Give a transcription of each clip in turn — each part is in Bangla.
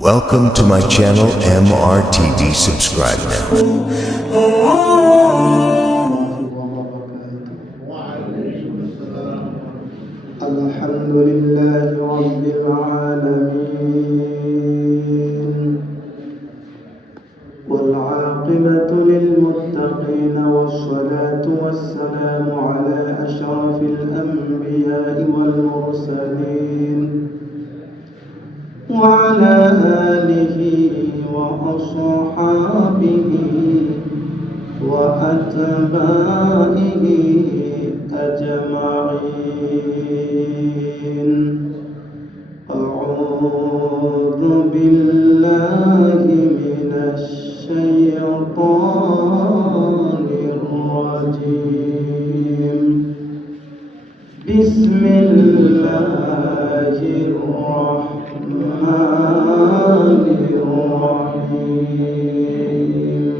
Welcome to my channel MRTV. Subscribe now. الحمد لله رب العالمين والعاقبة للمتقين والصلاة والسلام على أشرف الأنبياء والمرسلين وعلى آله وأصحابه وأتباعه أجمعين. أعوذ بالله من الشيطان الرجيم. بسم الله الرحمن الرحيم.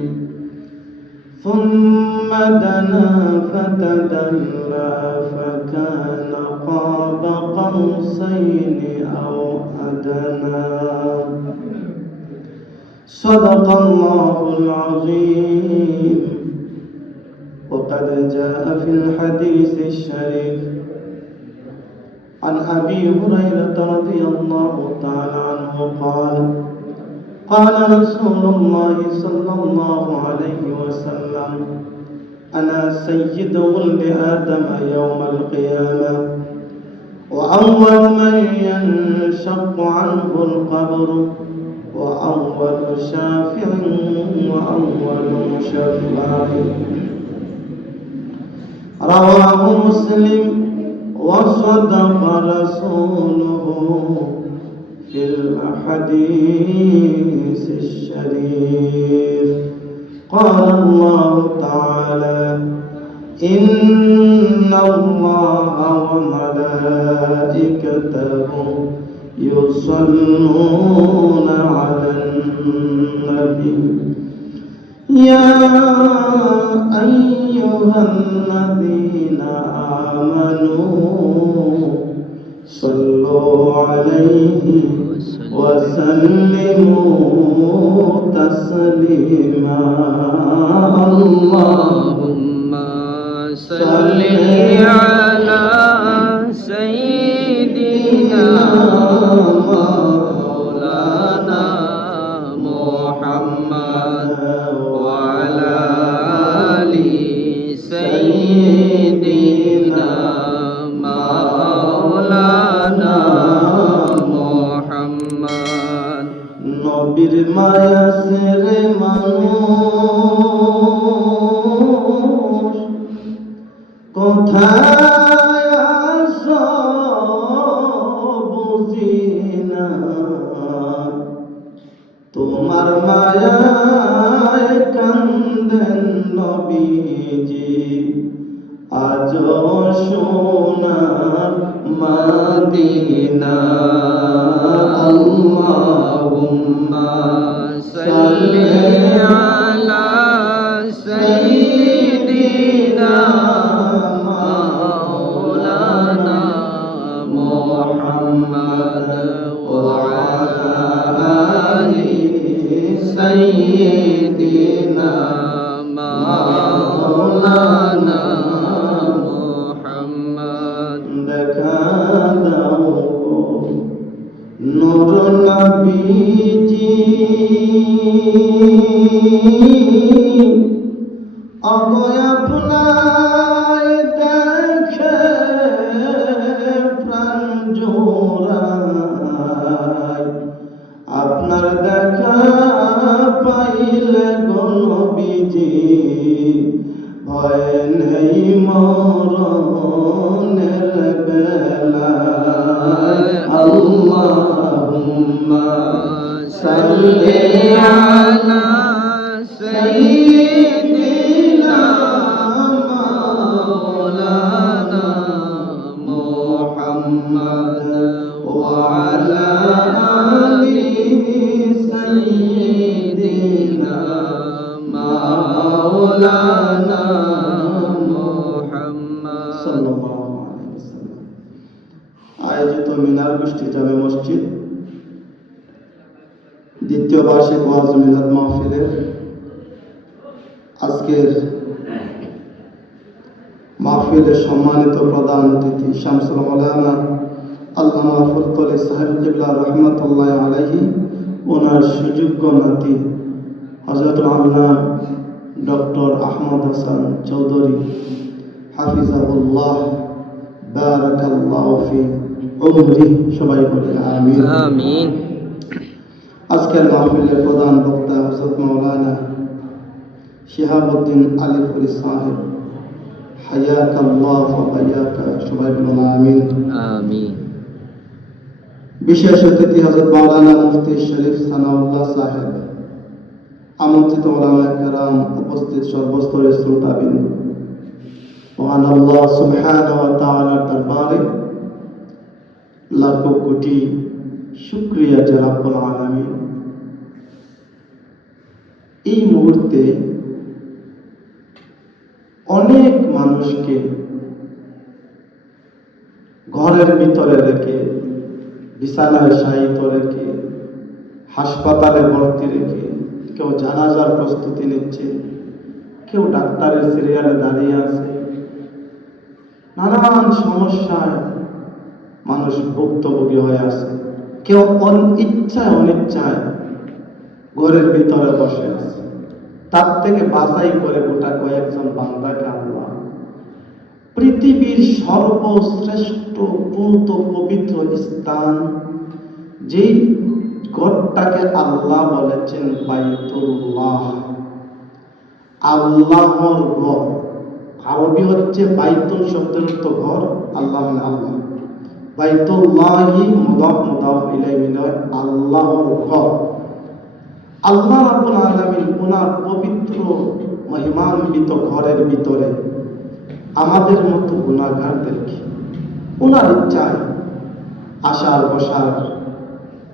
ثم دنا فتدلى فكان قاب قوسين أو أدنى. صدق الله العظيم. وقد جاء في الحديث الشريف عن أبي هريرة رضي الله تعالى عنه قال: قال رسول الله صلى الله عليه وسلم: أنا سيد ولد آدم يوم القيامة، وأول من ينشق عنه القبر، وأول شافع وأول مشفع. رواه مسلم. وصدق رسوله في الحديث الشريف. قال الله تعالى: إن الله وملائكته يصلون على النبي يا أيها الذين آمنوا صلوا عليه وسلموا تسليما. اللهم صل على سيدنا مولانا محمد وعلى آل سيدنا مولانا محمد. নবীর মায়া সেরে মানুষ কোথায় আসো বুঝি না, তোমার মায়ায় কান্দেন নবীজি আজ সোনার মদিনা। আল্লাহুম্মা সাল্লি আলা সাইয়্যিদিনা মাওলানা মুহাম্মদ ওয়া আলা আলি সাইয়্যিদিনা মাওলানা মুহাম্মদ। দেখা দাও নূর নবীজি অগো আপনায় দেখে প্রাণ জোড়ায়, আপনার দেখা পাইলে গো নবীজি ভয় নেই মরণের বেলায়। আল্লাহুম্মা সাল্লি আলা সাইয়্যিদিনা মাওলানা মুহাম্মদ ওয়া আলা আলি সাইয়্যিদিনা মাওলানা মুহাম্মদ সাল্লাল্লাহু আলাইহি ওয়াসাল্লাম। আয়োজিত মিনার বৃষ্টি জামে মসজিদ দ্বিতীয় বার্ষিক ওয়াজ মিলাদ মাহফিলের আজকের মাহফিলের সম্মানিত প্রধান অতিথি শামসুল উলামা আল্লামা ফুরতলি সাহেব কিবলা রহমতুল্লাহ আলাইহি, ওনার সুযোগ্য নাতি হযরতুল আল্লামা ডক্টর আহমদ হাসান চৌধুরী হাফিজাহুল্লাহ বারাকাল্লাহু ফি উমরি, সবাই বলে আমিন আমিন। আজকের মাহফিলের প্রধান বক্তা হযরত মাওলানা শিহাবুদ্দিন আলিপুরি সাহেব, হায়াকাল্লাহ ওয়া বায়াকা, সবাই বলে আমিন আমিন। বিশেষ অতিথি হযরত মাওলানা মুফতি শরীফ সানাউল্লাহ সাহেব, আমন্ত্রিত ওলামায়ে কেরাম, উপস্থিত সর্বস্তরের শ্রোতাবৃন্দ, মহান আল্লাহ সুবহানাহু ওয়া তাআলার দরবারে লাখো কোটি শুকরিয়া যে রাব্বুল আলামিন এই মুহূর্তে অনেক মানুষকে ঘরের ভিতরে রেখে, বিছানায় শায়িত রেখে, হাসপাতালে ভর্তি রেখে, কেউ জানাজার প্রস্তুতি নিচ্ছে, কেউ ডাক্তারের সিরিয়ালে দাঁড়িয়ে আছে, নানান সমস্যায় মানুষ ভুক্তভোগী হয়ে আছে, কেউ ইচ্ছায় অনিচ্ছায় ঘরের ভিতরে বসে আছে। তার থেকে বাছাই করে গোটা কয়েকজন বান্দাকে আল্লাহ পৃথিবীর সর্বশ্রেষ্ঠ পূত পবিত্র স্থান, যেই ঘরটাকে আল্লাহ বলেছেন বাইতুল্লাহ, আল্লাহর ঘর। আরবি হচ্ছে বাইতুল শব্দের অর্থ ঘর, আল্লাহ মানে আল্লাহ, বাইতুল্লাহি মুদাফ মুদাফ ইলাইহি নয়, আল্লাহর ঘর। আল্লাহ রাব্বুল আলামিন ওনার পবিত্র মহিমান্বিত ঘরের ভিতরে আমাদের মতো গুনাহগারদেরকে ওনার ইচ্ছায় আসার বসার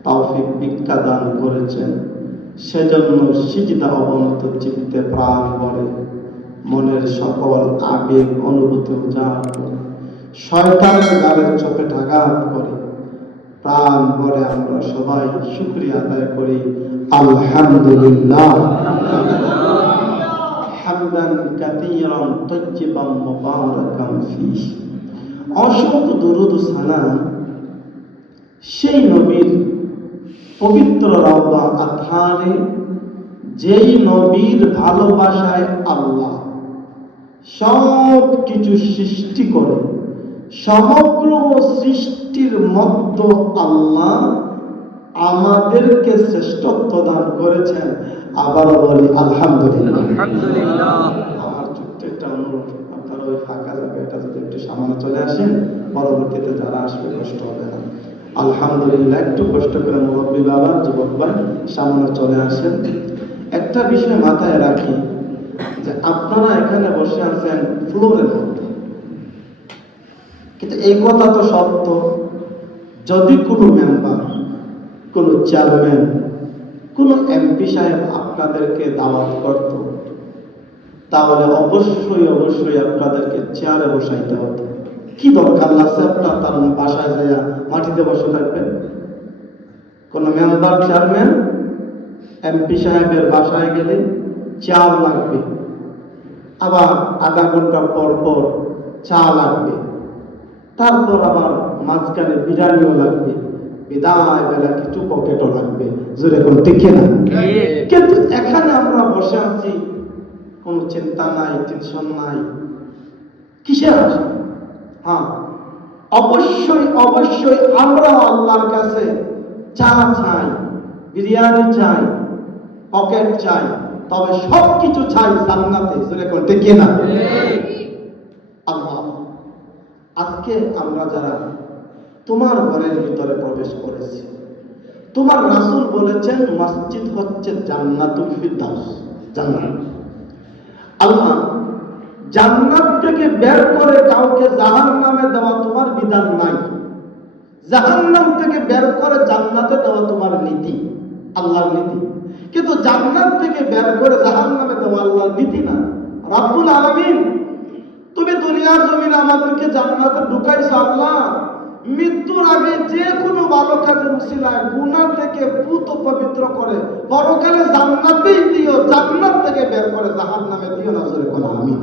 তৌফিক ভিক্ষা দান করেছেন। সেজন্য সিজদা অবনত চিত্তে প্রাণ ভরে, মনের সকল আবেগ অনুভূতি উজাড় করে, শয়তানের গালের চপেটাঘাত করে প্রাণ ভরে আমরা সবাই শুকরিয়া আদায় করি আলহামদুলিল্লাহ, হামদান কাসীরান তাইয়িবান মুবারাকান ফীহি। অসংখ্য দরুদ ও সালাম সেই নবীর পবিত্র রওজা আথারে, যেই নবীর ভালোবাসায় আল্লাহ সব কিছু সৃষ্টি করে, সমগ্র সৃষ্টির মধ্য আল্লাহ আমাদেরকে শ্রেষ্ঠত্ব দান করেছেন। আবার বলি আলহামদুলিল্লাহ। আলহামদুলিল্লাহ। আমার ছোট্ট একটা অনুরোধ, আপনারা ওই ফাঁকা জায়গাটা যদি একটু সামনে চলে আসেন, পরবর্তীতে যারা আসবে কষ্ট হবে না। আলহামদুলিল্লাহ, একটু কষ্ট করে মুরব্বী বাবা, যুবক ভাই সামনে চলে আসেন। একটা বিষয় মাথায় রাখি যে আপনারা এখানে বসে আছেন ফ্লোরের মধ্যে, কিন্তু এই কথা তো সত্য, যদি কোনো মেম্বার, কোনো চেয়ারম্যান, কোনো এমপি সাহেব আপনাদেরকে দাওয়াত করত, তাহলে অবশ্যই আপনাদেরকে চেয়ারে বসাইতে হতো। কি দরকার আছে আপনার তার বাসায় যাইয়া মাটিতে বসে থাকবেন? কোন মেম্বার, চেয়ারম্যান, এমপি সাহেবের বাসায় গেলে চেয়ার লাগবে, আবার আধা ঘন্টা পর পর চা লাগবে, তারপর আবার মাঝখানে বিরিয়ানিও লাগবে, বিদায় বেলা কিছু পকেটও লাগবে। জোরে কোন ঠিক না? কিন্তু এখানে আমরা বসে আছি, কোনো চিন্তা নাই, টেনশন নাই, কিসের আশা? হ্যাঁ, অবশ্যই আমরা আল্লাহর কাছে চা চাই, বিরিয়ানি চাই, পকেট চাই, তবে সবকিছু চাই জান্নাতে। জোরে কোন ঠিক না? আল্লাহ, আজকে আমরা যারা তোমার ঘরের ভিতরে প্রবেশ করেছি, তোমার রাসূল বলেছেন মসজিদ হচ্ছে জান্নাতুল ফিরদাউস, জান্নাত। আল্লাহ, জান্নাত থেকে বের করে কাউকে জাহান্নামে দেওয়া তোমার বিধান নাই, জাহান্নাম থেকে বের করে জান্নাতে দেওয়া তোমার নীতি, আল্লাহর নীতি। কিন্তু জান্নাত থেকে বের করে জাহান্নামে দেওয়া আল্লাহর নীতি না। রাব্বুল আলামিন, তুমি দুনিয়ার জমিনে আমাদেরকে জান্নাতে ঢুকাইছো আল্লাহ, মৃত্যুর আগে যে কোনো ভালো কাজের উসিলায় গুনাহ থেকে পুত পবিত্র করে পরকালে জান্নাতেই দিও, জান্নাত থেকে বের করে জাহান্নামে দিও না। জোরে কোন আমিন।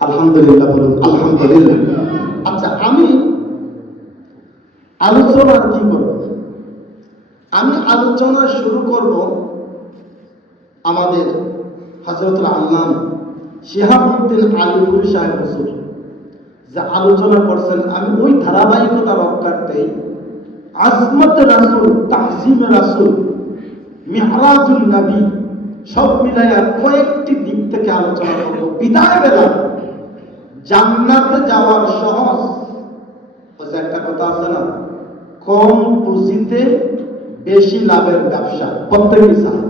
আলহামদুলিল্লাহ বলুন আলহামদুলিল্লাহ। আচ্ছা, আমি আলোচনা কি করব? আমি আলোচনা শুরু করব আমাদের হযরতুল আল্লামা শিহাবউদ্দিন আলিপুরি সাহেব হুজুর যা আলোচনা করছেন, আমি ওই ধারাবাহিকতা রক্ষার্থে আজমত রাসূল, তাহজিম রাসূল, মিহরাজুন নবী সব মিলাইয়া কয়েকটি দিক থেকে আলোচনা করব। বিদায় বেলা জান্নাতে যাওয়ার সহজ, ওই যে একটা কথা আছে না, কম পুঁজিতে বেশি লাভের ব্যবসা প্রত্যেকেই চায়।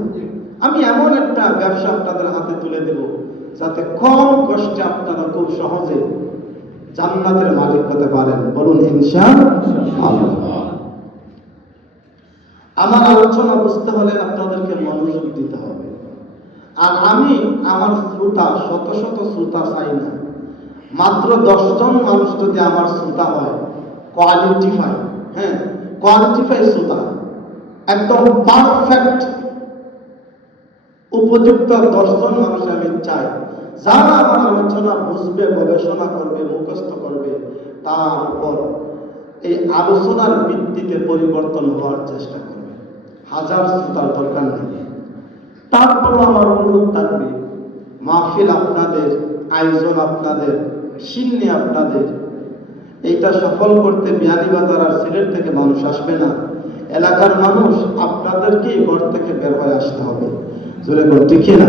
আমি এমন একটা ব্যবসা আপনাদের হাতে তুলে দেব যাতে কম কষ্টে আপনারা খুব সহজে জান্নাতের মালিক হতে পারেন। বলুন ইনশাআল্লাহ। আমার আলোচনা বুঝতে হলে আপনাদেরকে মনোযোগ দিতে হবে। আর আমি আমার শ্রোতা, শত শত শ্রোতা চাই না, মাত্র 10 জন মানুষ যদি আমার শ্রোতা হয়, কোয়ালিটিফাই, হ্যাঁ কোয়ালিটিফাই শ্রোতা, একদম পারফেক্ট উপযুক্ত 10 জন মানুষ আমি চাই, যারা আমার আলোচনা বুঝবে, গবেষণা করবে, মুখস্থ করবে, তার উপর এই আলোচনার ভিত্তিতে পরিবর্তন হওয়ার চেষ্টা করবে। হাজার শ্রোতার দরকার নেই। তারপরও আমার অনুরোধ থাকবে, মাহফিল আপনাদের, আয়োজন আপনাদের, সিন্নি আপনাদের, এইটা সফল করতে বিয়ানীবাজার আর সিলেট থেকে মানুষ আসবে না, এলাকার মানুষ আপনাদেরকেই ঘর থেকে বের হয়ে আসতে হবে। জোরে বল ঠিক না?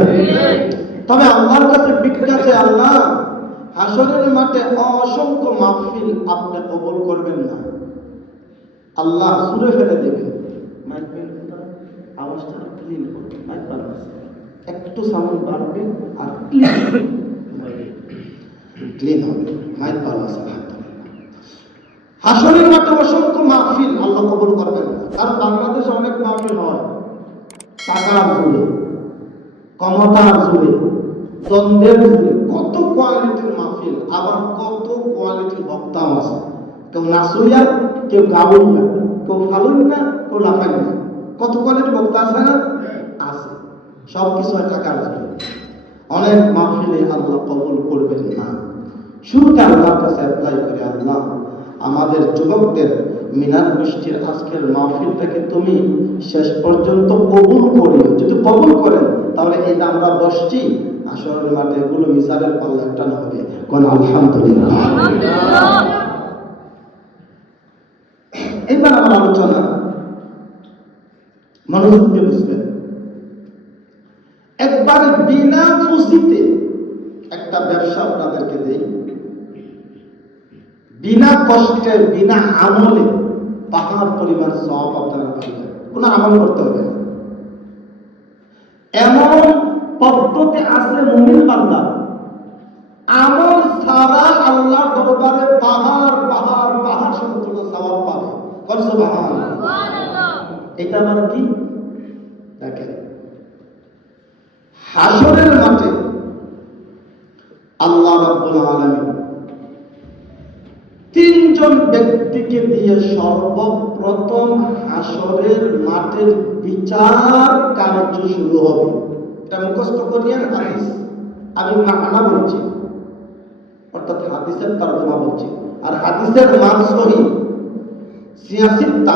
তবে আল্লাহর কাছে ভিক্ষা আছে, আল্লাহ হাসরের মাঠে অসংখ্য মাহফিল আপনি কবুল করবেন না, আল্লাহ সুরে ফেলে দেবেন। আওয়াজটা ক্লিন করবেন, একটু সাউন্ড বাড়বে আর ক্লিন হবে, মাইক ভালো আছে। হাসরের মাঠে অসংখ্য মাহফিল আল্লাহ কবুল করবেন না। কারণ বাংলাদেশে অনেক মাহফিল হয় টাকার জোরে, ক্ষমতার জোরে, দ্বন্দ্বের জোরে, কত কোয়ালিটির মাহফিল, আবার কত কোয়ালিটির বক্তাও আছে। কেউ নাচুইয়া, কেউ গাউইয়া, কেউ ফালুন না, কেউ লাফাই না, কত কোয়ালিটির বক্তা আছে না? আছে। সব কিছু টাকার জোরে। অনেক মাহফিলে আল্লাহ কবুল করবেন না। শুরুতে আল্লাহর কাছে অ্যাপ্লাই করে, আল্লাহ আমাদের যুবকদের মিনার বৃষ্টির আজকের মাহফিলটাকে তুমি শেষ পর্যন্ত কবুল করিও। যদি কবুল করেন তাহলে এই যে আমরা বসছি আসরের মাঠে, এগুলো মিজারের পাল্লা একটা না হবে। কোন আলহামদুলিল্লাহ। এইবার আমার আলোচনা মনোযোগ দিয়ে বুঝবেন। একবার বিনা পুঁজিতে একটা ব্যবসা আপনাদেরকে দেই, বিনা কষ্টে, বিনা আমলে পাহাড় পরিমাণ সওয়াব আপনারা পাবেন। কোনো আমল করতে হবে না। এমন পদ্ধতি আছে মুমিন বান্দা, আমল ছাড়া আল্লাহ দরবারে পাহাড় পাহাড় পাহাড় সমতুল্য সওয়াব পাবে। কোন সুবহানাল্লাহ। এটা মানে কি দেখেন, হাসরের মাঠে আল্লাহ রাব্বুল আলামিন 3 জন ব্যক্তিকে দিয়ে সর্বপ্রথম হাসরের মাঠের বিচার কার্য শুরু হবে। এটা মুখস্থ করিয়েন হাদিস, আমি মানা বলছি, অর্থাৎ হাদিসের তরজমা বলছি। আর হাদিসের মান সহিহ 86টা,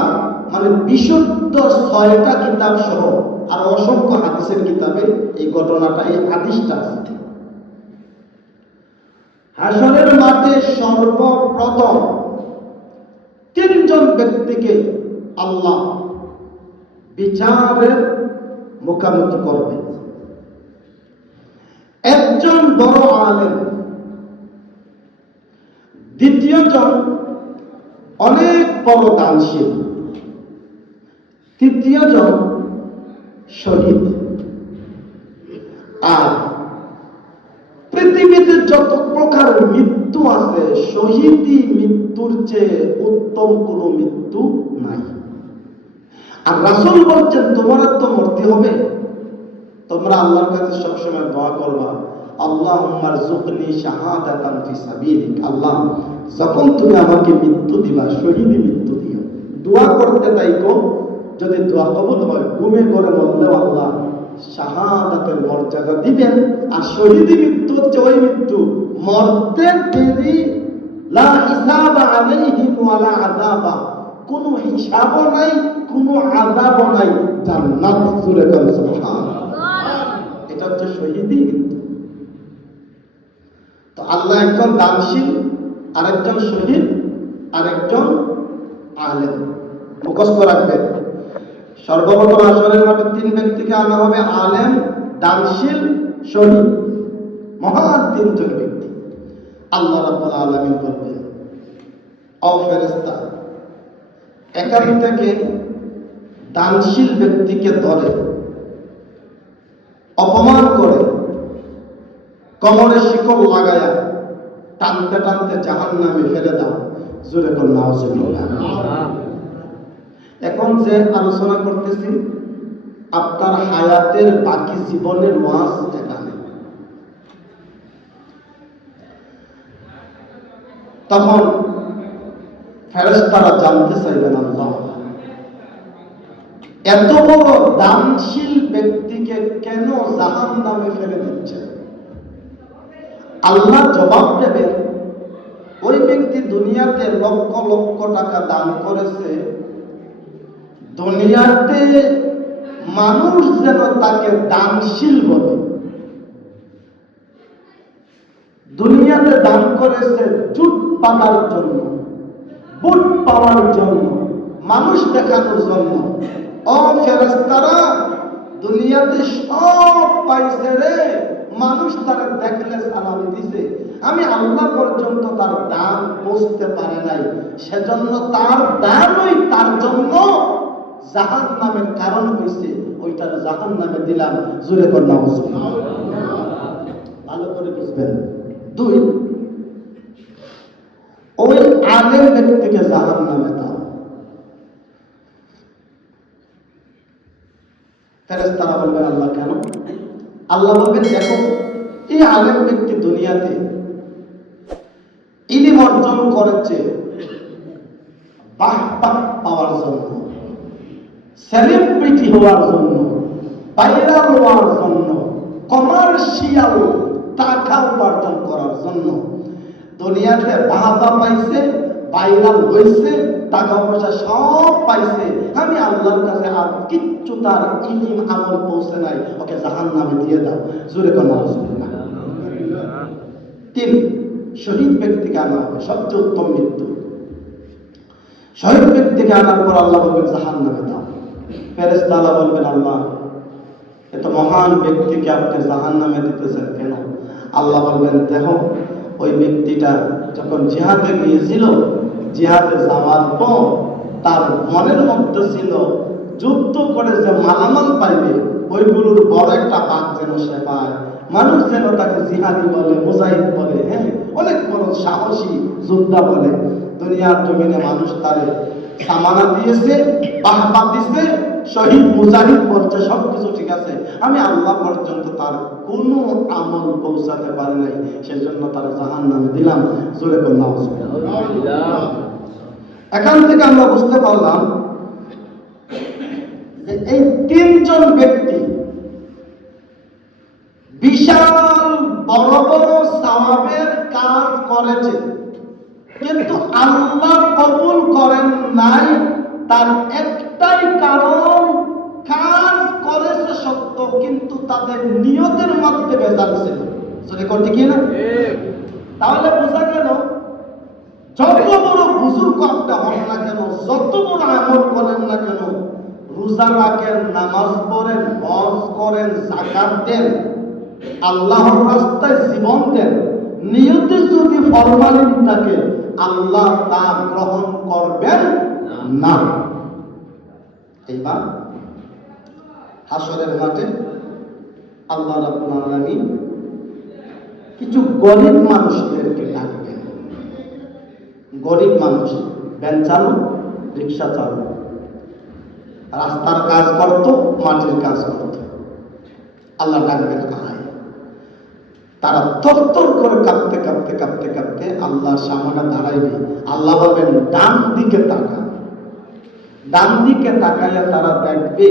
মানে বিশুদ্ধ 6টা কিতাব সহ আর অসংখ্য হাদিসের কিতাবে এই ঘটনাটা, এই হাদিসটা আছে। হাসরের মাঠে সর্বপ্রথম 3 জন ব্যক্তিকে আল্লাহ বিচারের মুখোমুখি করবে। একজন বড় আলেম, দ্বিতীয় জন অনেক বড় দানশীল, তৃতীয় জন শহীদ। আর পৃথিবীতে যত প্রকার মৃত্যু আছে, শহীদি মৃত্যুর চেয়ে উত্তম কোন মৃত্যু নাই। আর রাসূল বলছেন তোমরা তো মরতে হবে, তোমরা আল্লাহর কাছে সবসময় দোয়া করবা, আল্লাহুম্মা রযুকনি শাহাদাতান ফি সাবিলিক। আল্লাহ, যখন তুমি আমাকে মৃত্যু দিবা, শহীদি মৃত্যু দিও। দোয়া করতে তাইকো, যদি দোয়া কবুল হয় ঘুমে করে মরলেও আল্লাহ শাহাদাতের মর্যাদা দিবেন। আর শহীদি মৃত্যু হচ্ছে ওই মৃত্যু মরতে দেরি, লা হিসাবা আলাইহিম ওয়ালা আযাবা, কোনো হিসাবও নাই, কোনো আযাবও নাই, জান্নাত। জোরে বলেন সুবহানাল্লাহ। এটা হচ্ছে শহীদি মৃত্যু। তো আল্লাহ একজন দানশীল, আরেকজন শহীদ, আরেকজন আলেম। মুখস্থ রাখবেন, সর্বপ্রথম আসরের মাঠে 3 ব্যক্তিকে আনা হবে, আলেম, দানশীল, শহীদ, মহান 3 জন ব্যক্তি। আল্লাহ রাব্বুল আলামিন বলবেন, ও ফেরেশতা, এখান থেকে দানশীল ব্যক্তিকে ধরে অপমান করে কোমরে শিকল লাগায়া টানতে টানতে জাহান্নামে ফেলে দাও। জোরে কোন নাউজুবিল্লাহ। এখন যে আলোচনা করতেছি আপনার হায়াতের বাকি জীবনের ওয়াজ এখানে। তখন ফেরেশতারা জানতে চাইবেন, আল্লাহ, এত বড় দানশীল ব্যক্তিকে কেন জাহান্নামে ফেলে দিচ্ছে? আল্লাহ জবাব দেবেন, ওই ব্যক্তি দুনিয়াতে লক্ষ লক্ষ টাকা দান করেছে, দুনিয়াতে মানুষ যেন তাকে দানশীল বলে। দুনিয়াতে দান করেছে জুট পাতার জন্য, বুট পাওয়ার জন্য, মানুষ দেখানোর জন্য। ও ফেরেশতারা, দুনিয়াতে সব পাইছে রে, মানুষ তারা দেখলে সালামি দিছে, আমি আল্লাহ পর্যন্ত তার দান পৌঁছতে পারে নাই, সেজন্য তার দানই তার জন্য জাহান্নামের কারণ হয়েছে, ওইটার জাহান্নামে দিলাম। জোরে করে নাউজুবিল্লাহ। ভালো করে বুঝবেন। 2, ওই আলেম ব্যক্তিকে জাহান্নামে দাও। ফেরেশতারা বলবেন, আল্লাহ কেন? আল্লাহ বলবেন, দেখো, এই আলেম ব্যক্তি দুনিয়াতে ইলম অর্জন করেছে বাহবাহ পাওয়ার জন্য, সেলিব্রিটি হওয়ার জন্য, ভাইরাল হওয়ার জন্য, কমার্শিয়াল টাকা উপার্জন করার জন্য। দুনিয়াতে বাহবা পাইছে, ভাইরাল হয়েছে, টাকা পয়সা সব পাইছে, আমি আল্লাহর কাছে আর কিচ্ছু তার ইলম আমল পৌঁছে নাই, ওকে জাহান্নামে দিয়ে দাও। জোরে কোন নাউজুবিল্লাহ। 3, শহীদ ব্যক্তিকে আনা হবে, সবচেয়ে উত্তম মৃত্যু। শহীদ ব্যক্তিকে আনার পর আল্লাহ বলবেন, জাহান্নামে দাও। ফেরেশতারা বলবেন, আল্লাহ, এত মহান ব্যক্তিকে আপনি জাহান্নামে দিতেছেন কেন? আল্লাহ বলবেন, দেখো, ওই ব্যক্তিটা যখন জিহাদে গিয়েছিল, জিহাদে যাওয়ার পর তার মনের মধ্যে ছিল যুদ্ধ করে যে মালামাল পাইবে, ওইগুলোর বড় একটা ভাগ যেন সে পায়, মানুষ যেন তাকে জিহাদি বলে, মুজাহিদ বলে, হ্যাঁ, অনেক বড় সাহসী যোদ্ধা বলে। দুনিয়ার জমিনে মানুষ তারে সামানা দিয়েছে, বাহবা দিয়েছে, শহীদ মুজাহিদ বলছে, সবকিছু ঠিক আছে, আমি আল্লাহ পর্যন্ত তার কোনো আমল পৌঁছাতে পারি নাই, সেজন্য তার জাহান্নামে দিলাম। জোরে কোন নাউজুবিল্লাহ। এখান থেকে আমরা বুঝতে পারলাম যে এই 3 জন ব্যক্তি বিশাল বড় বড় সওয়াবের কাজ করেছে, কিন্তু আল্লাহ কবুল করেন নাই। তার একটাই কারণ, কাজ করেছে সত্য, কিন্তু তাদের নিয়তের মধ্যে ভেজাল ছিল। যদি করতে কি না, তাহলে বোঝা গেল, যত বড় বুজুর্গ আপনি হন না কেন, যত বড় আমল করেন না কেন, রোজা রাখেন, নামাজ পড়েন, হজ করেন, যাকাত দেন, আল্লাহর রাস্তায় জীবন দেন, নিয়তে যদি ফরমালিন থাকে, আল্লাহ তা গ্রহণ করবেন না। এইবার হাসরের মাঠে আল্লাহ রাব্বুল আলামিন কিছু গরিব মানুষদেরকে ডাকবেন। গরিব মানুষ, ভ্যান চালক, রিক্সা চালক, রাস্তার কাজ করত, মাটির কাজ করত। আল্লাহ ডাকবেন, আয়। তারা তরতর করে কাঁপতে কাঁপতে কাঁপতে কাঁপতে আল্লাহর সামনে দাঁড়াইবে। আল্লাহ বলবেন ডান দিকে তাকা। ডান দিকে তাকাইয়া তারা দেখবে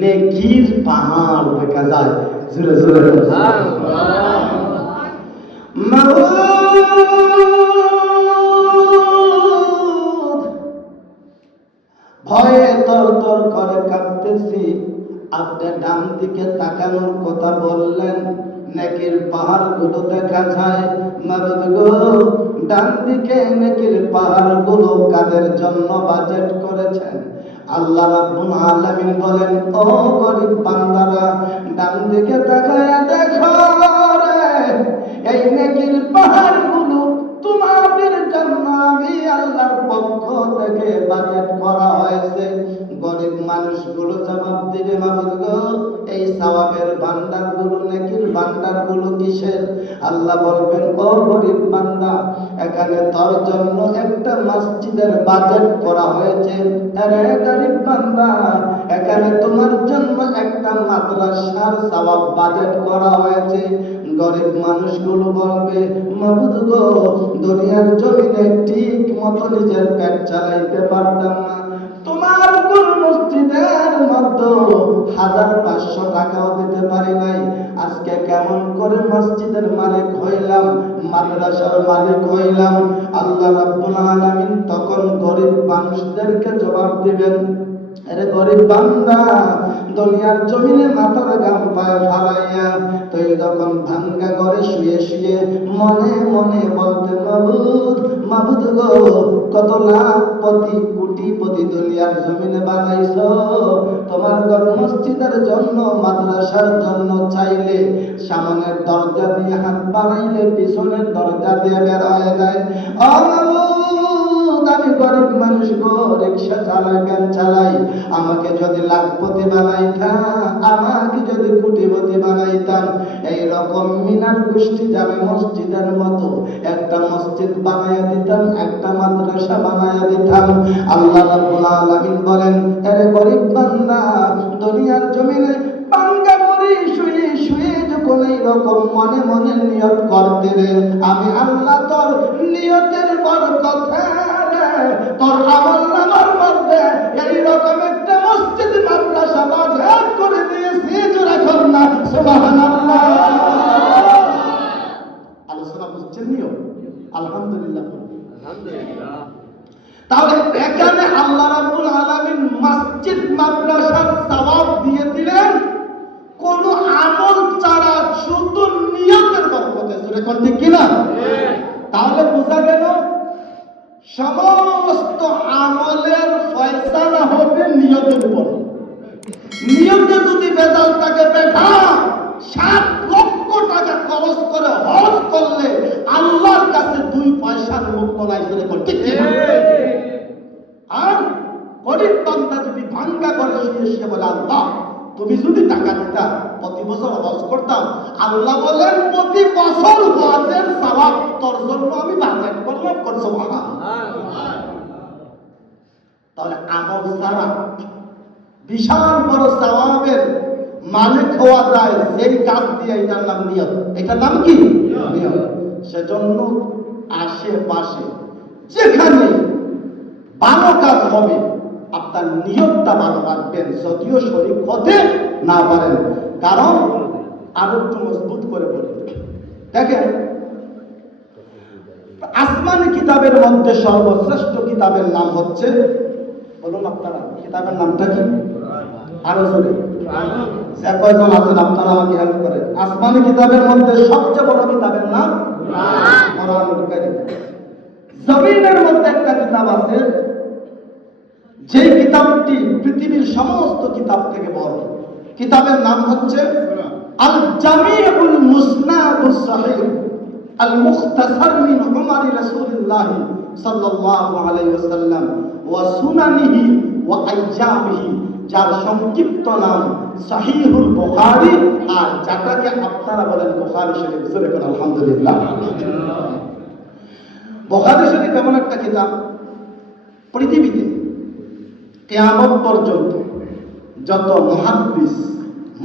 নেকির পাহাড় দেখা যায়। জোরে জোরে ভয়ে তরতর করে কাঁপতেছি। আপনি ডান দিকে তাকানোর কথা বললেন, নেকির পাহাড়গুলো দেখা যায়। মাবুদ গো, ডান দিকে নেকির পাহাড়গুলো কাদের জন্য বাজেট করেছেন? আল্লাহ রাব্বুল আলামিন বলেন, ও গরিব বান্দারা, ডান দিকে তাকায়া দেখো রে, এই নেকির পাহাড়গুলো তোমাদের জন্য আমি আল্লাহর পক্ষ থেকে বাজেট করা হয়েছে। গরিব মানুষগুলো জবাব দিবে, মাবুদ গো, এই সওয়াবের ভান্ডারগুলো, নেকির ভান্ডারগুলো কিসের? আল্লাহ বলবেন, ও গরিব বান্দা, এখানে তোর জন্য একটা মসজিদের বাজেট করা হয়েছে। আরে গরিব বান্দা, এখানে তোমার জন্য একটা মাদ্রাসার সওয়াব বাজেট করা হয়েছে। গরিব মানুষগুলো বলবে, মাবুদ গো, দুনিয়ার জমিনে ঠিক মতো নিজের পেট চালাইতে পারতাম না, তোমার কোন মসজিদের মধ্যে 1500 টাকাও দিতে পারি নাই, আজকে কেমন করে মসজিদের মালিক হইলাম, মাদ্রাসার মালিক হইলাম? আল্লাহ রাব্বুল আলামিন তখন গরিব মানুষদেরকে জবাব দিবেন, আরে গরিব বান্দা, দুনিয়ার জমিনে মাথার গাম পায়ে ফালাইয়া তুই যখন ভাঙ্গা ঘরে শুয়ে শুয়ে মনে মনে বলতে, মাবুদ, মাবুদ গো, কত লাখপতি কোটিপতি দুনিয়ার জমিনে বানাইছো, তোমার ঘর মসজিদের জন্য, মাদ্রাসার জন্য চাইলে সামনের দরজা দিয়ে হাত বাড়াইলে পিছনের দরজা দিয়ে বের হয়ে যায়। ও মাবুদ, আমি গরিব মানুষ গো, রিকশা চালাই, ভ্যান চালাই, আমাকে যদি লাখপতি বানাইতা, আমাকে যদি কোটিপতি বানাইতাম, এইরকম মিনার গোষ্ঠী জামে মসজিদের মতো একটা মসজিদ বানাইয়া দিতাম, একটা মাদ্রাসা বানাইয়া দিতাম। আল্লাহ রাব্বুল আলামিন বলেন, আরে গরিব বান্দা, দুনিয়ার জমিনে পাঙ্গা করে শুয়ে শুয়ে যখন এইরকম মনে মনে নিয়ত করতে রে, আমি আল্লাহ তোর নিয়তের বরকতে, তোর আমল নামার মধ্যে এইরকম একটা মসজিদ মাদ্রাসা বাজার করে দিয়েছি। জোরে কর না সুবহানাল্লাহ। আলোচনা বুঝছেন নিও? আলহামদুলিল্লাহ, আলহামদুলিল্লাহ। তাহলে এখানে আল্লাহ রাব্বুল আলামিন মসজিদ মাদ্রাসার সওয়াব দিয়ে দিলেন কোন আমল ছাড়া, শুধু নিয়তের বরকতে। জোরে কর ঠিক কিনা? তাহলে বোঝা গেল সমস্ত আমলের ফয়সালা হবে নিয়তের উপর। নিয়তে যদি ভেজাল থাকে, বেটা 7 লক্ষ টাকা খরচ করে হজ করলে আল্লাহর কাছে 2 পয়সার মুক্ত নাই। ঠিক কি? আর গরিব বান্দা যদি ভাঙ্গা করে শুয়ে শুয়ে বলে, আল্লাহ তুমি যদি টাকা দিতা প্রতি বছর হজ করতাম, আল্লাহ বলেন প্রতি বছর হজের সওয়াব তোর জন্য আমি বাজেট করলাম। করছো ভাড়া। তাহলে আমল ছাড়া বিশাল বড় সওয়াবের মালিক হওয়া যায় যেই কাজ দিয়ে, এটার নাম নিয়ত। এটার নাম কি? নিয়ত। সেজন্য আশেপাশে যেখানে ভালো কাজ হবে আপনার নিয়তটা ভালো রাখবেন, যদিও শরীক হতে না পারেন। কারণ আরো একটু মজবুত করে বলি, দেখেন আসমানি কিতাবের মধ্যে সর্বশ্রেষ্ঠ কিতাবের নাম হচ্ছে, বলুন আপনারা কিতাবের নামটা কি? আরো জোরে যে কয়জন আছেন আপনারা আমাকে হেল্প করেন। আসমানি কিতাবের মধ্যে সবচেয়ে বড় কিতাবের নাম কোরআনুল কারীম। জমিনের মধ্যে একটা কিতাব আছে, যে কিতাবটি পৃথিবীর সমস্ত কিতাব থেকে বড়। কিতাবের নাম হচ্ছে আল জামিউল মুসনাদুস সহিহ আল মুখতাসার মিন উমারি রাসূলুল্লাহ সাল্লাল্লাহু আলাইহি ওয়াসাল্লাম ওয়া সুনানিহি ওয়া আইয়ামিহি, যার সংক্ষিপ্ত নাম সহিহুল বুখারী, আর যাটাকে আপনারা বলেন বুখারী শরীফ। জোরে করে আলহামদুলিল্লাহ। বুখারী শরীফ এমন একটা কিতাব, পৃথিবীতে কিয়ামত পর্যন্ত যত মুহাদ্দিস,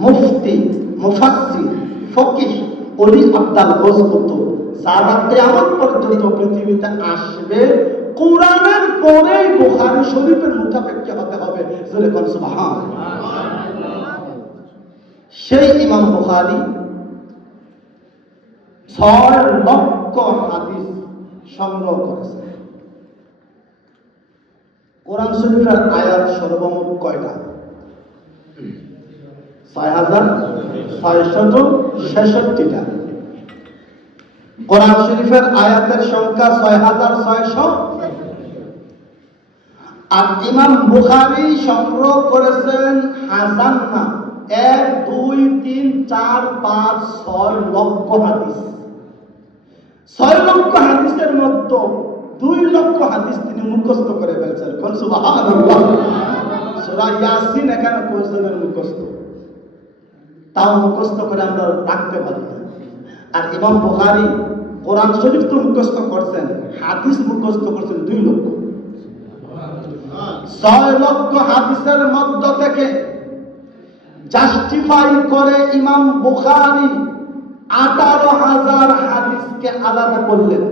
মুফতি, মুফাসসির, ফকিহ, অলি আব্দাল গোস করতো, যারা কিয়ামত পর্যন্ত পৃথিবীতে আসবে কোরআনের পরেই বুখারী শরীফের মুতাবিক হতে হবে। জোরে কোন সুবহানাল্লাহ। সেই ইমাম বুখারী 6 লক্ষ হাদিস সংগ্রহ করেছেন। কোরআন শরীফের আয়াত সর্বমোট কয়টা? 6666টা। কোরআন শরীফের আয়াতের সংখ্যা 6600। আর ইমাম বুখারী সংগ্রহ করেছেন হাসান না 1 2 3 4 5 6 লক্ষ হাদিস। 6 লক্ষ হাদিসের মধ্যে 2 লক্ষ হাদিস তিনি মুখস্থ করে ফেলছেন। কোন সুবহানাল্লাহ। সূরা ইয়াসিন এখানে কোরআনের মুখস্থ, তাও মুখস্থ করে আমরা রাখতে পারি না। আর ইমাম বুখারী কোরআন শরীফ তো মুখস্থ করছেন, হাদিস মুখস্থ করছেন 2 লক্ষ। 6 লক্ষ হাদিসের মধ্য থেকে জাস্টিফাই করে ইমাম বুখারী 18,000 হাদিসকে আলাদা করলেন।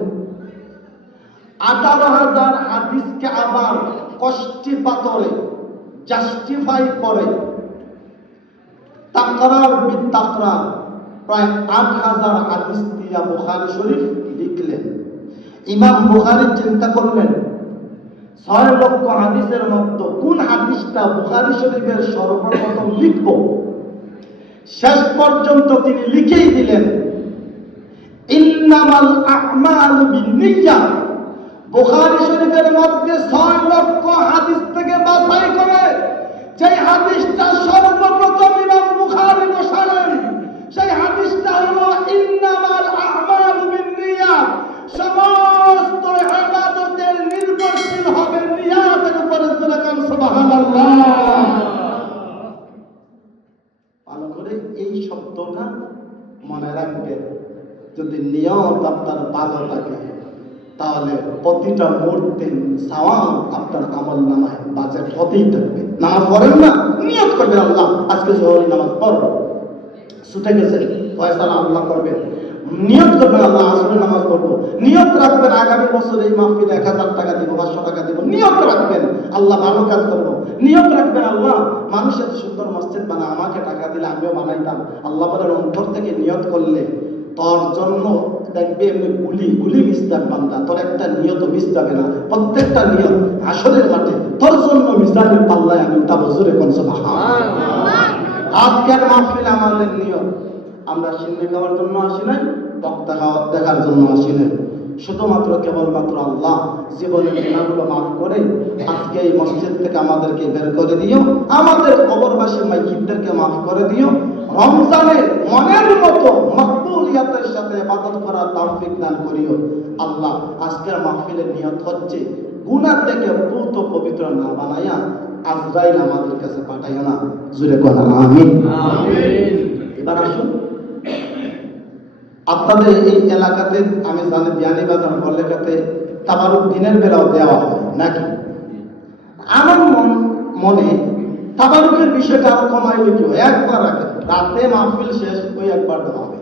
18,000 হাদিসকে আবার কষ্টি পাথরে জাস্টিফাই করে তাকরার বিতাকরার প্রায় 8,000 হাদিস দিয়া বুখারী শরীফ লিখলেন। ইমাম বুখারী চিন্তা করলেন 6 লক্ষ হাদিসের মধ্যে কোন হাদিসটা বুখারী শরীফের সর্বপ্রথম লিখব। শেষ পর্যন্ত তিনি লিখেই দিলেন ইন্নামাল আ'মালু বিন্নিয়াত। বুখারী শরীফের মধ্যে 6 লক্ষ হাদিস থেকে বাছাই করে যে হাদিসটা সর্বপ্রথম ইমাম বুখারী বসালেন, সেই হাদিসটা হলো ইন্নামাল আ'মালু বিন্নিয়াত। সমস্ত ইবাদতের নির্ভরশীল হবে নিয়াতের উপরে। সুবহানাল্লাহ। ভালো করে এই শব্দটা মনে রাখবেন। যদি নিয়ত আপনার ভালো থাকে তাহলে প্রতিটা মুহূর্তে সওয়াব আপনার আমলনামায় বাজেট হতেই থাকবে। নামাজ পড়েন না, নিয়ত করবেন আল্লাহ আজকে জোহরের নামাজ পড়ব, ছুটে গেছে ফয়সালা আল্লাহ করবেন। নিয়ত করবেন আল্লাহ আসরের নামাজ পড়ব। নিয়ত রাখবেন আগামী বছর এই মাহফিলে 1000 টাকা দিব, 500 টাকা দিব। নিয়ত রাখবেন আল্লাহ ভালো কাজ করব। নিয়ত রাখবেন আল্লাহ মানুষ এত সুন্দর মসজিদ বানা, আমাকে টাকা দিলে আমিও বানাইতাম। আল্লাহ বলেন অন্তর থেকে নিয়ত করলে তোর জন্য দেখবে এমনি গুলি মিস যাবে বান্দা, তোর একটা নিয়ত মিস যাবে না। প্রত্যেকটা নিয়ত আসরের মাঠে তোর জন্য মিজানের পাল্লায় আমি উঠাবো। জোরে কোন সুবহানাল্লাহ। আজকের মাহফিলে আমাদের নিয়ত, আমরা সিন্নি খাওয়ার জন্য আসি নাই, বক্তা দেখার জন্য আসি নাই। শুধুমাত্র কেবলমাত্র আল্লাহ জীবনের গুনাহগুলো মাফ করে আজকে এই মসজিদ থেকে আমাদেরকে বের করে দিও, আমাদের কবরবাসী মাইয়িতদেরকে মাফ করে দিও। রমজানে মনের মতো মকবুলিয়াতের সাথে ইবাদত করার তৌফিক দান করিও। আল্লাহ আজকের মাহফিলের নিয়ত হচ্ছে গুনাহ থেকে পূত পবিত্র না বানাইয়া আজরাইল আমাদের কাছে পাঠাইও না। জোরে কোন আমিন। আমিন। এবার আসুন, আপনাদের এই এলাকাতে আমি জানি বিয়ানীবাজার বলেকাতে তাবারুক দিনের বেলাও দেওয়া হয় নাকি? আমার মনে তাবারুকের বিষয়টা আরো কমাইলে কি হয়, একবার আগে রাতে মাহফিল শেষ ওই একবার দেওয়া হবে।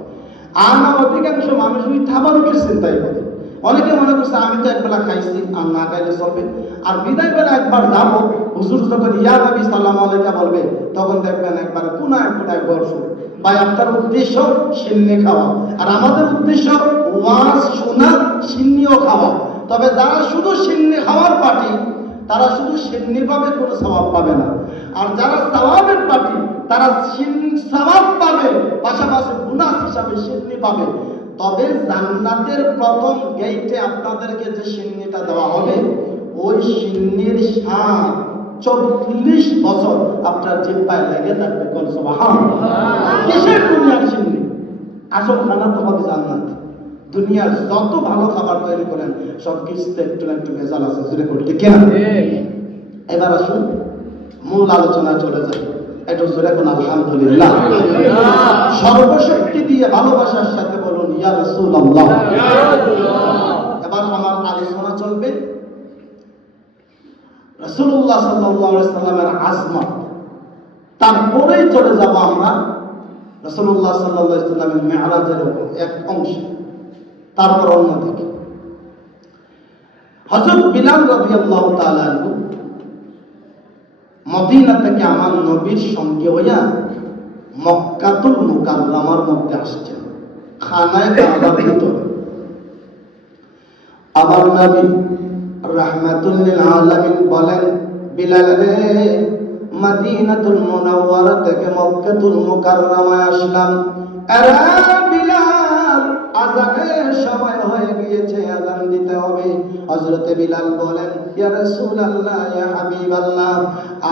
আর না অধিকাংশ মানুষ ওই তাবারুকের চিন্তাই করে। অনেকে মনে করছে আমি তো একবেলা খাইছি আর না খাইলে চলবে, আর বিদায় বেলা একবার যাবো, হুজুর যখন ইয়া নবী সাল্লাল্লাহু আলাইহি বলবে তখন দেখবেন একবার কোনায় কোনায় বর্ষ। ভাই আপনার উদ্দেশ্য সিন্নি খাওয়া, আর আমাদের উদ্দেশ্য ওয়াজ শোনা, সিন্নিও খাওয়া। তবে যারা শুধু সিন্নি খাওয়ার পার্টি তারা শুধু সিন্নি পাবে, কোনো সওয়াব পাবে না। আর যারা সওয়াবের পার্টি তারা সওয়াব পাবে, পাশাপাশি গুনাহ হিসাবে সিন্নি পাবে। তবে জান্নাতের প্রথম গেটে আপনাদেরকে যে সিন্নিটা দেওয়া হবে, ওই সিন্নির স্বাদ 40 বছর আপনার জিহ্বায় লেগে থাকবে। কোন সুবহানাল্লাহ। কিসের দুনিয়ার সিন্নি? আসল খানা তো হবে জান্নাত। দুনিয়ার যত ভালো খাবার তৈরি করেন সব কিছুতে একটু না একটু ভেজাল আছে। জুড়ে করতে কেন? এবার আসুন মূল আলোচনায় চলে যাই। একটু জোরে কোন আলহামদুলিল্লাহ। সর্বশক্তি দিয়ে ভালোবাসার সাথে বলুন ইয়া রাসূলুল্লাহ। এবার আমার আলোচনা চলবে রাসূলুল্লাহ সাল্লাল্লাহু আলাইহি সাল্লামের আজমত। তারপরেই চলে যাব আমরা রাসূলুল্লাহ সাল্লাল্লাহু আলাইহি ওয়াসাল্লামের মেরাজের এক অংশ। তারপর অন্যদিকে হযরত বিলাল রাদিয়াল্লাহু তাআলা আনহু মদিনা থেকে আমার নবীর সঙ্গে হইয়া মক্কাতুল মুকাররমার মধ্যে আসছেন, খানায়ে কাবার ভিতরে। আমার নবী রাহমাতুল লিল আলামিন বলেন, বিলাল রে, মদিনাতুল মুনাওয়ারা থেকে মক্কাতুল মুকাররমায় আসলাম। আরে বিলাল, আযানের সময় হয়ে গিয়েছে, আযান দিতে হবে। হযরতে বিলাল বলেন, ইয়া রাসূলুল্লাহ, ইয়া হাবিবাল্লাহ,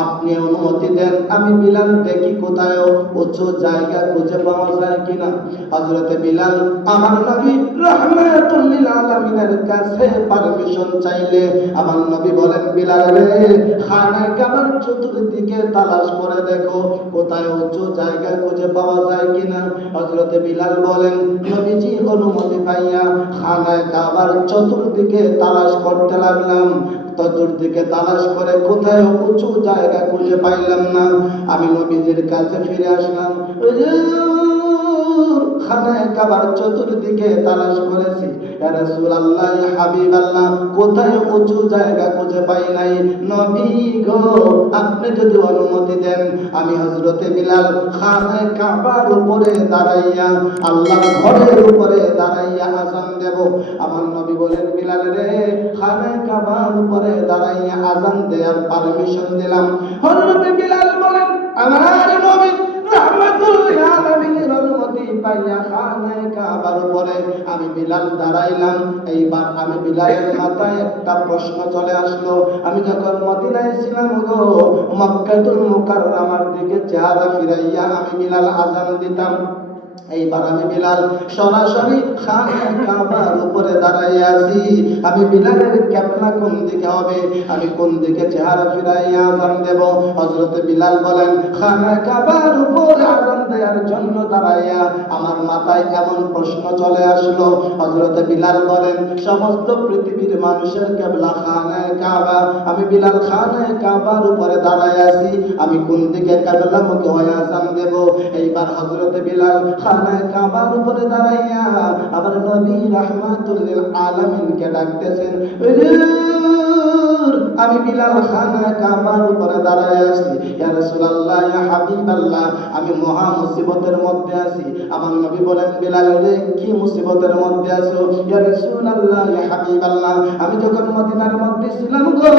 আপনি অনুমতি দেন, আমি বিলাল দেখি কোথায় উঁচু জায়গা খুঁজে পাওয়া যায় কিনা। হযরতে বিলাল আমার নবী রাহমাতুল লিল আলামিনের কাছে পারমিশন চাইলে আমার নবী বলেন, বিলাল রে, খানায়ে কাবার চতুর্দিকে তালাশ করে দেখো কোথায় উঁচু জায়গা খুঁজে পাওয়া যায় কিনা। হযরতে বিলাল বলেন, নবীজি অনুমতি পাইয়া খানায়ে কাবার চতুর্দিকে তালাশ করতে লাগলাম। চতুর্দিকে তালাশ করে কোথায় উঁচু জায়গা খুঁজে পাইলাম না। আমি নবীজির কাছে ফিরে আসলাম, হুজুর, খানায়ে কাবার চতুর্দিকে তালাশ করেছি, ইয়া রাসূলুল্লাহ, ইয়া হাবিবাল্লাহ, কোথায় উঁচু জায়গা খুঁজে পাই নাই। নবী গো, আপনি যদি অনুমতি দেন, আমি হযরতে বিলাল খানায়ে কাবার উপরে দাঁড়াইয়া, আল্লাহর ঘরের উপরে দাঁড়াইয়া আযান দেব। আমার নবী বলেন, বিলাল রে, খানায়ে কাবার উপরে দাঁড়াইয়া আযান দেওয়ার পারমিশন দিলাম। হযরতে বিলাল বলেন, আমার নবী রাহমাতুল লিল আলামিনের অনুমতি পাইয়া খানায়ে কাবার উপরে আমি বিলাল দাঁড়াইলাম। এইবার আমি বিলালের মাথায় একটা প্রশ্ন চলে আসলো। আমি যখন মদিনায় ছিলাম গো, মক্কাতুল মুকাররমার দিকে চেহারা ফিরাইয়া আমি বিলাল আযান দিতাম। এইবার আমি বিলাল সরাসরি খানায়ে কাবার উপরে দাঁড়াইয়া আছি। আমি বিলালের কিবলা কোন দিকে হবে, আমি কোন দিকে চেহারা ফিরাইয়া আযান দেব। হযরতে বিলাল বলেন, খানায়ে কাবার উপরে আযান দেওয়ার জন্য দাঁড়াইয়া আমার মাথায় এমন প্রশ্ন চলে আসলো। হযরতে বিলাল বলেন, সমস্ত পৃথিবীর মানুষের কিবলা খানায়ে কাবা, আমি বিলাল খানায়ে কাবার উপরে দাঁড়াইয়া আছি, আমি কোন দিকে কিবলামুখী হয়ে আযান দেব। এইবার হযরতে বিলাল খানায়ে কাবার উপরে দাঁড়াইয়া আমার নবী রাহমাতুল লিল আলামিনকে ডাকতেছেন, হুজুর, আমি বিলাল খানায়ে কাবার উপরে দাঁড়ায় আছি, ইয়া রাসূলুল্লাহ, ইয়া হাবিবাল্লাহ, আমি মহা মুসিবতের মধ্যে আছি। আমার নবী বলেন, বিলাল রে, কি মুসিবতের মধ্যে আছো? ইয়া রাসূলুল্লাহ, ইয়া হাবিবাল্লাহ, আমি যখন মদিনার মধ্যে ছিলাম গো,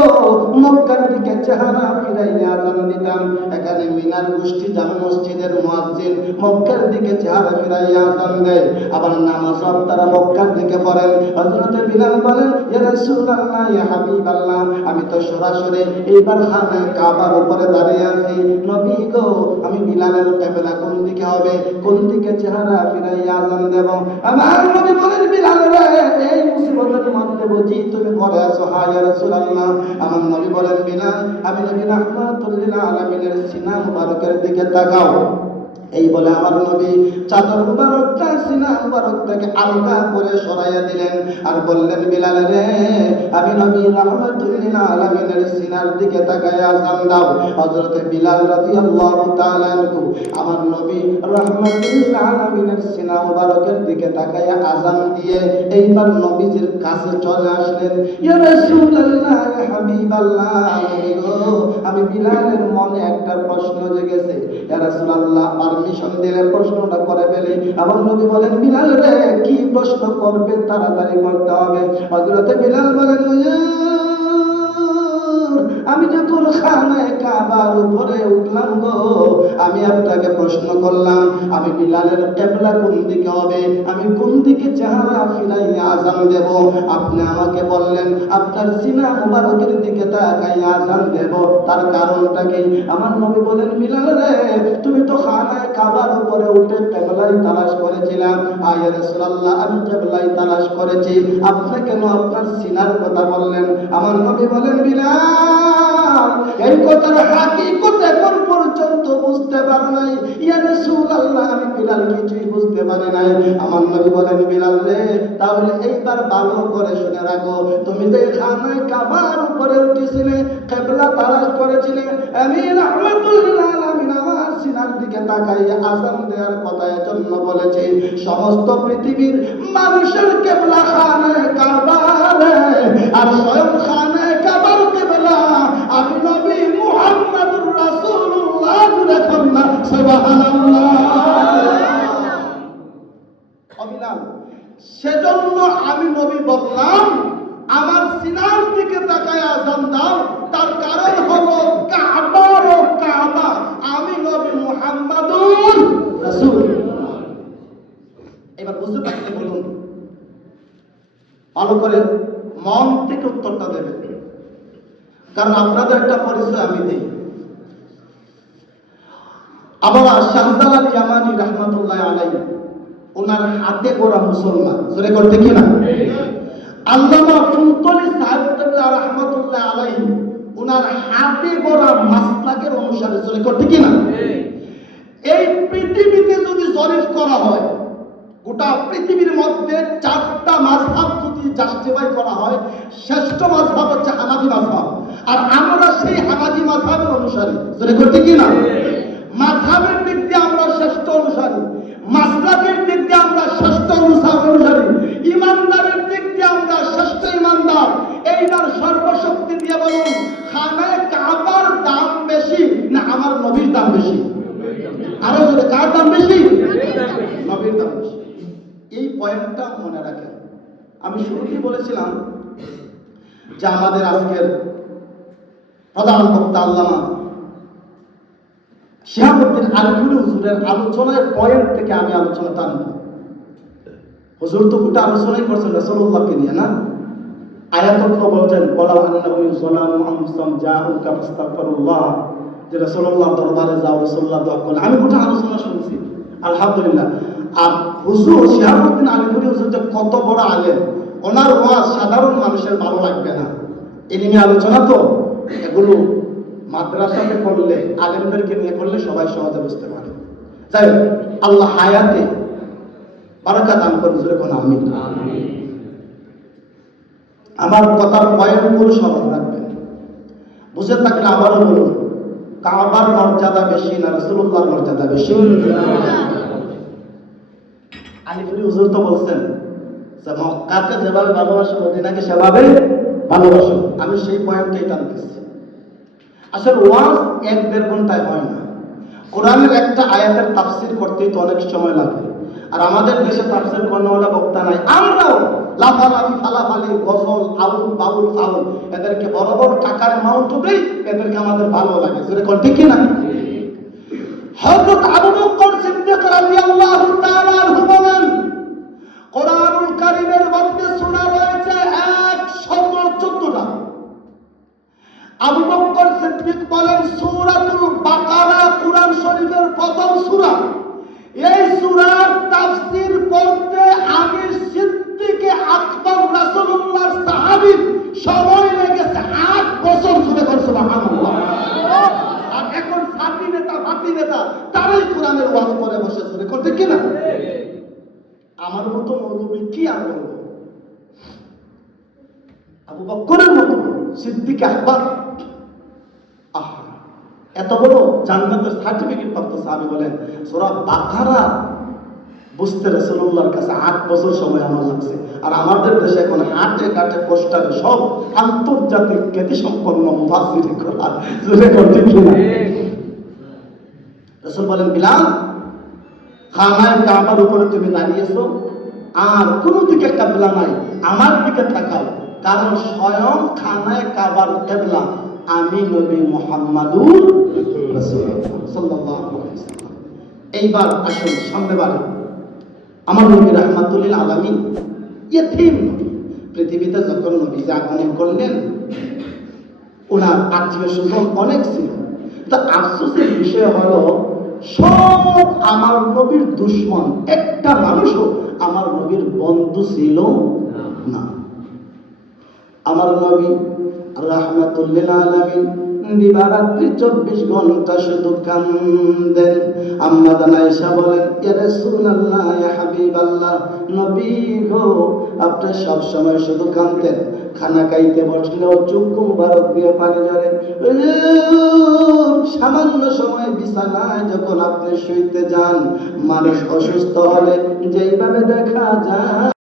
মক্কার দিকে চেহারা ফিরাইয়া আযান দিতাম। এখানে মিনার গোষ্ঠী জামে মসজিদের মুয়াজ্জিন মক্কার দিকে চেহারা ফিরাইয়া আযান দেয়, আবার নামাজ তারা মক্কার দিকে পড়েন। হযরতে বিলাল বলেন, ইয়া রাসূলুল্লাহ, ইয়া হাবিবাল্লাহ, আমি তো সরাসরি এইবার খানায়ে কাবার উপরে দাঁড়িয়ে আছি। নবী গো, আমি বিলালের কিবলা কোন দিকে হবে, কোন দিকে চেহারা ফিরাইয়া আযান দেব? আমার নবী বলেন, বিলাল রে, এই মুসিবতের মধ্যে বুঝি তুমি পড়ে আছো? হ্যাঁ ইয়া রাসূলুল্লাহ। আমার নবী বলেন, বিলাল, আমি নবী রাহমাতুল লিল আলামিনের সিনা মুবারকের দিকে তাকাও। এই বলে আমার নবী চাদর মুবারকটা সিনা মুবারক থেকে আলগা করে সরাইয়া দিলেন আর বললেন, বিলাল রে, আমি নবী রাহমাতুল লিল আলামিনের সিনার দিকে তাকায়া আযান দাও। হযরতে বিলাল রাদিয়াল্লাহু তাআলা আনহু আমার নবী রাহমাতুল লিল আলামিনের সিনা মুবারকের দিকে তাকায়া আযান দিয়ে এইবার নবীজির কাছে চলে আসলেন। ইয়া রাসূলুল্লাহ, ইয়া হাবিবাল্লাহ, আমি বিলালের মনে একটা প্রশ্ন জেগেছে। ইয়া রাসূলুল্লাহ, পারমিশন দিলে প্রশ্নটা করে ফেলি। আমার নবী বলেন, বিলাল রে, কি প্রশ্ন করবে, তাড়াতাড়ি করতে হবে। হযরতে বিলাল বলেন, আমি যখন খানায়ে কাবার উপরে উঠলাম গো, আমি আপনাকে প্রশ্ন করলাম, আমি বিলালের কিবলা কোন দিকে হবে, আমি কোন দিকে চেহারা ফিরাইয়া আযান দেব। আপনি আমাকে বললেন আপনার সিনা মুবারকের দিকে তাকাইয়া আযান দেব, তার কারণটা কি? আমার নবী বলেন, বিলাল রে, তুমি তো খানায়ে কাবার উপরে উঠে কিবলাই তালাশ করেছিলাম। ইয়া রাসূলুল্লাহ, আমি কিবলাই তালাশ করেছি, আপনি কেন আপনার সিনার কথা বললেন? আমার নবী বলেন, বিলাল, এই কথার হাকিকত এখন পর্যন্ত বুঝতে পারো নাই। ইয়া রাসূলুল্লাহ, আমি বিলাল কিছুই বুঝতে পারি নাই। আমার নবী বলেন, বিলাল রে, তাহলে এইবার ভালো করে শুনে রাখো, তুমি যে খানায়ে কাবার উপরে উঠেছিলে, কিবলা তালাশ করেছিলে, আমি রাহমাতুল লিল আলামিন আমার সিনার দিকে তাকাইয়া আযান দেওয়ার কথা এজন্য বলেছে, সমস্ত পৃথিবীর মানুষের কিবলা খানে কাবা, আর স্বয়ং খানে কাবার কিবলা আমি নবী মুহাম্মদুর রাসূলুল্লাহ। দেখুন না, সুবহানাল্লাহ। অবিনাল, সেজন্য আমি নবী বললাম আমার সিনার দিকে তাকায় আযান দাও, তার কারণ হলো কাবার ও কাবা আমি নবী মুহাম্মদুর রাসূলুল্লাহ। এবার বুঝতে পারলে বলুন, ভালো করে মন থেকে উত্তরটা দেবেন, কারণ আপনাদের একটা পরিচয় আমি দিই। আমরা শাহজালাল ইয়ামানি রাহমাতুল্লাহ আলাইহি ওনার হাতে গড়া মুসলমান, জোরে করতে কি না? আল্লামা ফুলতলি সাহেব রাহমাতুল্লাহ আলাইহি ওনার হাতে গড়া মাসলাকের অনুসারে, জোরে করতে কি না? এই পৃথিবীতে যদি জরিপ করা হয়, গোটা পৃথিবীর মধ্যে 4টা মাযহাব যদি জাস্টিফাই করা হয়, শ্রেষ্ঠ মাযহাব হচ্ছে হানাফি মাযহাব, আর আমরা সেই হানাফি মাযহাবের অনুসারী, জোরে করতে কি না? মাযহাবের দিক দিয়ে আমরা শ্রেষ্ঠ অনুসারী, মাসলাকের দিক দিয়ে আমরা শ্রেষ্ঠ অনুসারী, ইমানদারের দিক দিয়ে আমরা শ্রেষ্ঠ ইমানদার। এইবার সর্বশক্তি দিয়ে বলুন, খানায়ে কাবার দাম বেশি না আমার নবীর দাম বেশি? আরো জোরে, কার দাম বেশি? নবীর দাম বেশি। এই পয়েন্টটা মনে রাখেন। আমি শুরুতেই বলেছিলাম যে আমাদের আজকের প্রধান বক্তা আল্লামা শিহাবুদ্দিন আলমগীর হুজুরের আলোচনার পয়েন্ট থেকে আমি আলোচনা টানব। হুজুর তো গোটা আলোচনাই করছেন রাসূলুল্লাহকে নিয়ে, না? আয়াতগুলো বলছেন ওয়ালাউ আন্নাহুম যালামু আনফুসাহুম জাউকা ফাস্তাগফিরুল্লাহ, যে রাসূলুল্লাহ দরবারে যাও, রাসূলুল্লাহ দোয়া করেন। আমি গোটা আলোচনা শুনছি, আলহামদুলিল্লাহ। আর হুজুর শিহাবুদ্দিন আলমগীর হুজুর যে কত বড় আলেম, ওনার ওয়াজ সাধারণ মানুষের ভালো লাগবে না। এলিমি আলোচনা তো, এগুলো মাদ্রাসাতে করলে, আলেমদেরকে নিয়ে করলে সবাই সহজে বুঝতে পারে। যাই হোক, আল্লাহ হায়াতে বারাকা দান করুন, জোরে কোন আমিন। আমার কথার পয়েন্টগুলো স্মরণ রাখবেন, বুঝে থাকলে আবারও বলুন, কাবার মর্যাদা বেশি না রাসূলুল্লাহর মর্যাদা বেশি? আলিফুরি হুজুর তো বলছেন যে মক্কাকে যেভাবে ভালোবাসো মদিনাকে সেভাবে ভালোবাসো। আমি সেই পয়েন্টটাই টানতেছি। আসলে ওয়াজ 1-1.5 ঘন্টায় হয় না। কোরআনের একটা আয়াতের তাফসীর করতেই তো অনেক সময় লাগে, আর আমাদের দেশে তাফসীর করানোওয়ালা বক্তা নাই। আমরাও লাফালাফি ফালাফালি, গজল, আউল বাউল ফাউল, এদেরকে বড় বড় টাকার অ্যামাউন্ট দেই, এদেরকে আমাদের ভালো লাগে, জোরে কোন ঠিক না? হযরত আবু বকর সিদ্দিক রাদিয়াল্লাহু তাআলা আনহু বলেন, কোরআনুল কারীমের মধ্যে সূরা রয়েছে 114টা। আবু বকর সিদ্দিক বলেন সূরাতুল বাকারা কোরআন শরীফের প্রথম সূরা। এই সূরার তাফসীর করতে আমি সিদ্দিক আকবর রাসূলুল্লাহর সাহাবী সময় লেগেছে 8 বছর। জুড়ে করে সুবহানাল্লাহ। আর এখন সাথী নেতা তারাই কোরআনের ওয়াজ করে বসে, জুড়ে করতে কি না? আমার মতো মৌলবী কি আর বলবো? আবু বকরের মতো সিদ্দিক আকবর, এত বড় জান্নাতের সার্টিফিকেট প্রাপ্ত সাহাবী বলেন সূরা বাকারা বুঝতে রাসূলুল্লাহর কাছে 8 বছর সময় আমার লাগছে। আর আমাদের দেশে এখন হাটে ঘাটে পোস্টারে সব আন্তর্জাতিক খ্যাতি সম্পন্ন মুফাসসির কোরআন, জুড়ে করতে কি না? রাসূল বলেন, বিলাল, খানায়ে কাবার উপরে তুমি দাঁড়িয়েছো, আর কোন দিকে কিবলা নাই, আমার দিকে তাকাও, কারণ স্বয়ং খানায়ে কাবার কিবলা আমি নবী মুহাম্মদুর রাসূলুল্লাহ সাল্লাল্লাহু আলাইহি ওয়াসাল্লাম। এইবার আসুন সামনে বাড়ি। আমার নবী রাহমাতুল লিল আলামিন, ইয়তীম নবী। পৃথিবীতে যখন নবী আগমন করলেন, ওনার আত্মীয় স্বজন অনেক ছিল। তা আফসোসের বিষয় হলো সব আমার নবীর দুশমন, একটা মানুষও আমার নবীর বন্ধু ছিল না। আমার নবী রাহমাতুল লিল আলামিন দিবারাত্রি 24 ঘন্টা শুধু কান্দেন। আম্মা জান আয়েশা বলেন, ইয়া রাসূলুল্লাহ, ইয়া হাবিবাল্লাহ, নবী গো আপনি সব সময় শুধু কাঁদতেন, খানা খাইতে বসলেও চুক্কু মুবারক দিয়ে পানি ঝরে। সামান্য সময় বিছানায় যখন আপনি শুইতে যান, মানুষ অসুস্থ হলে যেইভাবে দেখা যায়